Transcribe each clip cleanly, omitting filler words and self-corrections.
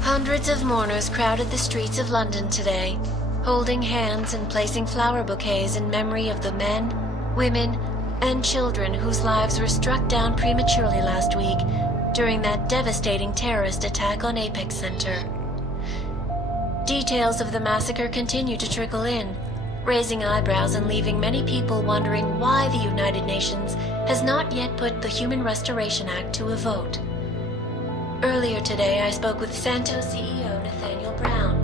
Hundreds of mourners crowded the streets of London today, holding hands and placing flower bouquets in memory of the men, women, and children whose lives were struck down prematurely last week during that devastating terrorist attack on Apex Center. Details of the massacre continue to trickle in, raising eyebrows and leaving many people wondering why the United Nations has not yet put the Human Restoration Act to a vote. Earlier today, I spoke with Santos CEO Nathaniel Brown,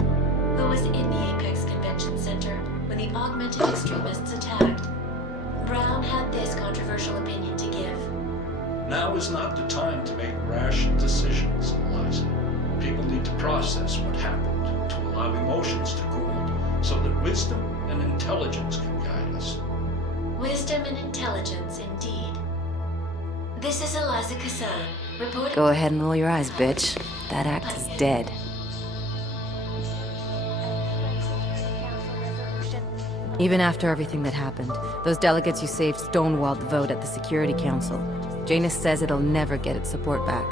who was in the Apex Convention Center when the augmented extremists attacked. Brown had this controversial opinion to give. Now is not the time to make rash decisions, Eliza. People need to process what happened, to allow emotions to cool, so that wisdom and intelligence can guide us. Wisdom and intelligence, indeed. This is Eliza Kassan, reporting... Go ahead and roll your eyes, bitch. That act is dead. Even after everything that happened, those delegates you saved stonewalled the vote at the Security Council. Janus says it'll never get its support back.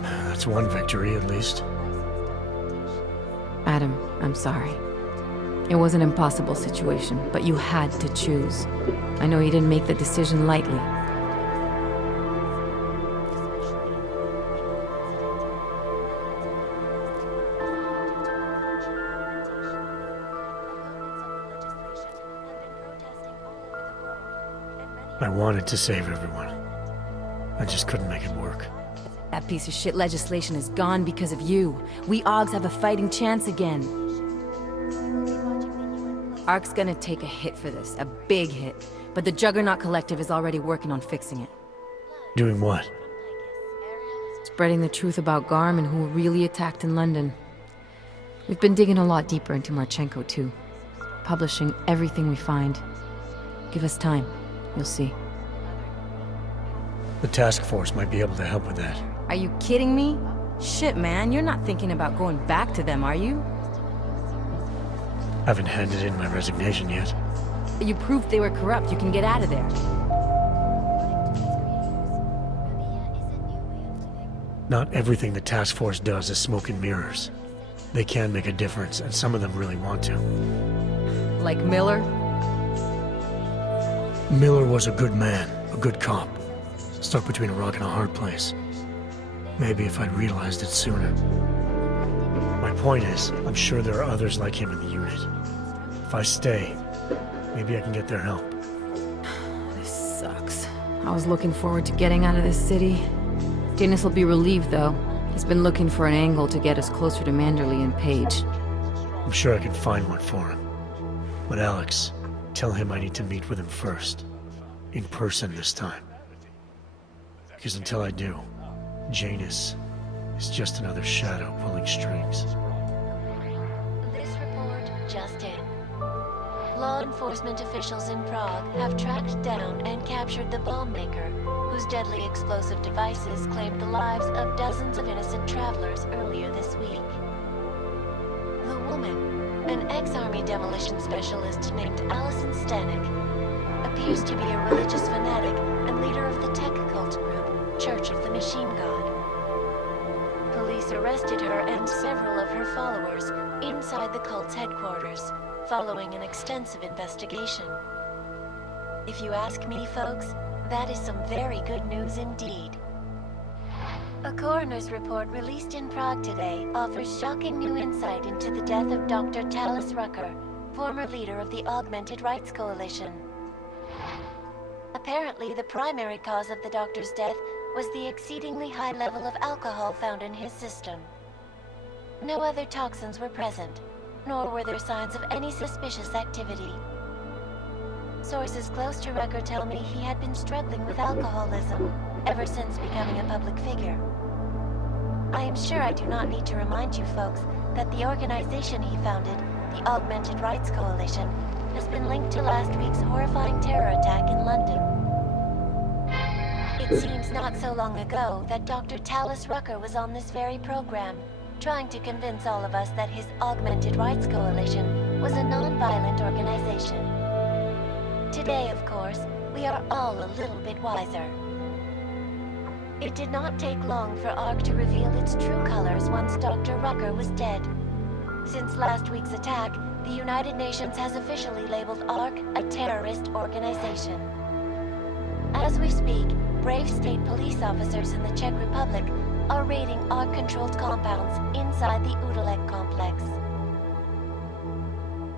That's one victory, at least. Adam, I'm sorry. It was an impossible situation, but you had to choose. I know you didn't make the decision lightly. I wanted to save everyone. I just couldn't make it work. That piece of shit legislation is gone because of you. We Augs have a fighting chance again. ARC's gonna take a hit for this, a big hit. But the Juggernaut Collective is already working on fixing it. Doing what? Spreading the truth about Garm and who really attacked in London. We've been digging a lot deeper into Marchenko too. Publishing everything we find. Give us time. You'll see. The task force might be able to help with that. Are you kidding me? Shit, man, you're not thinking about going back to them, are you? Haven't handed in my resignation yet. You proved they were corrupt. You can get out of there. Not everything the task force does is smoke and mirrors. They can make a difference, and some of them really want to. Like Miller? Miller was a good man, a good cop. Stuck between a rock and a hard place. Maybe if I'd realized it sooner. My point is, I'm sure there are others like him in the unit. If I stay, maybe I can get their help. This sucks. I was looking forward to getting out of this city. Janus will be relieved, though. He's been looking for an angle to get us closer to Manderley and Page. I'm sure I can find one for him. But Alex, tell him I need to meet with him first. In person this time. Because until I do, Janus is just another shadow pulling strings. This report just in. Law enforcement officials in Prague have tracked down and captured the bomb maker, whose deadly explosive devices claimed the lives of dozens of innocent travelers earlier this week. The woman, an ex-army demolition specialist named Alison Stanek, appears to be a religious fanatic and leader of the tech cult group, Church of the Machine God. Police arrested her and several of her followers inside the cult's headquarters, following an extensive investigation. If you ask me, folks, that is some very good news indeed. A coroner's report released in Prague today offers shocking new insight into the death of Dr. Talis Rucker, former leader of the Augmented Rights Coalition. Apparently, the primary cause of the doctor's death was the exceedingly high level of alcohol found in his system. No other toxins were present, nor were there signs of any suspicious activity. Sources close to Rucker tell me he had been struggling with alcoholism ever since becoming a public figure. I am sure I do not need to remind you folks that the organization he founded, the Augmented Rights Coalition, has been linked to last week's horrifying terror attack in London. It seems not so long ago that Dr. Tallis Rucker was on this very program, trying to convince all of us that his Augmented Rights Coalition was a non-violent organization. Today, of course, we are all a little bit wiser. It did not take long for ARC to reveal its true colors once Dr. Rucker was dead. Since last week's attack, the United Nations has officially labeled ARC a terrorist organization. As we speak, brave state police officers in the Czech Republic are raiding ARC-controlled compounds inside the Udalek complex.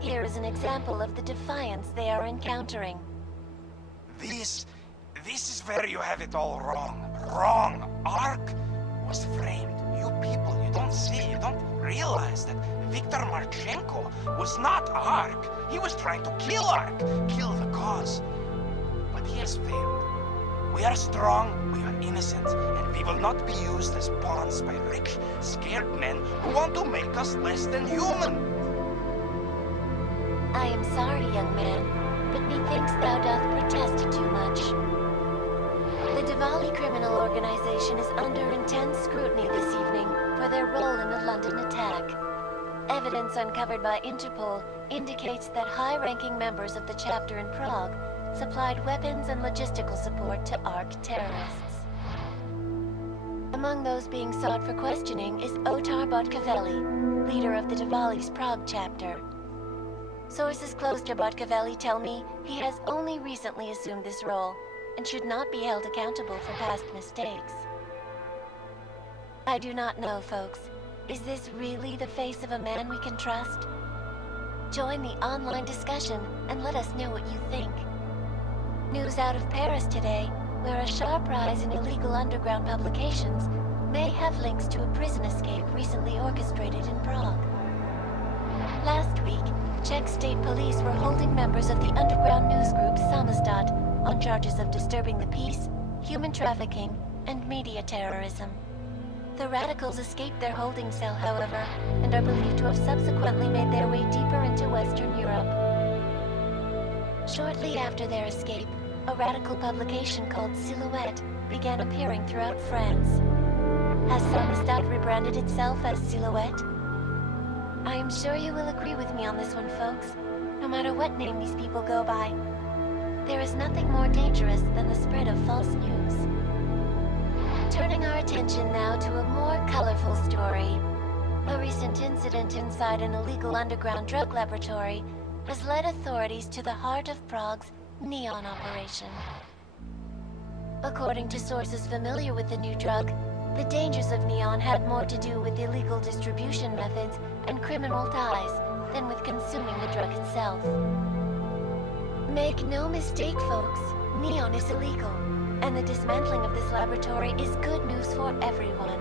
Here is an example of the defiance they are encountering. This is where you have it all wrong. Wrong. ARC was framed. You people, you don't see, you don't realize that Viktor Marchenko was not ARC. He was trying to kill ARC, kill the cause. But he has failed. We are strong, we are innocent, and we will not be used as pawns by rich, scared men who want to make us less than human. I am sorry, young man, but methinks thou doth protest too much. The Diwali criminal organization is under intense scrutiny this evening for their role in the London attack. Evidence uncovered by Interpol indicates that high-ranking members of the chapter in Prague supplied weapons and logistical support to ARC terrorists. Among those being sought for questioning is Otar Botkavelli, leader of the Diwali's Prague chapter. Sources close to Botkavelli tell me he has only recently assumed this role and should not be held accountable for past mistakes. I do not know, folks. Is this really the face of a man we can trust? Join the online discussion and let us know what you think. News out of Paris today, where a sharp rise in illegal underground publications may have links to a prison escape recently orchestrated in Prague. Last week, Czech state police were holding members of the underground news group Samizdat on charges of disturbing the peace, human trafficking, and media terrorism. The radicals escaped their holding cell, however, and are believed to have subsequently made their way deeper into Western Europe. Shortly after their escape, a radical publication called Silhouette began appearing throughout France. Has Samizdat rebranded itself as Silhouette? I am sure you will agree with me on this one, folks. No matter what name these people go by, there is nothing more dangerous than the spread of false news. Turning our attention now to a more colorful story. A recent incident inside an illegal underground drug laboratory has led authorities to the heart of Prague's Neon operation. According to sources familiar with the new drug, the dangers of Neon had more to do with illegal distribution methods and criminal ties than with consuming the drug itself. Make no mistake, folks, Neon is illegal, and the dismantling of this laboratory is good news for everyone.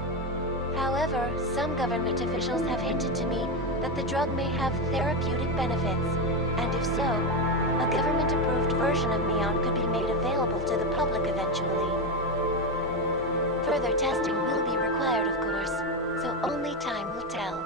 However, some government officials have hinted to me that the drug may have therapeutic benefits, and if so, a government-approved version of Neon could be made available to the public eventually. Further testing will be required, of course, so only time will tell.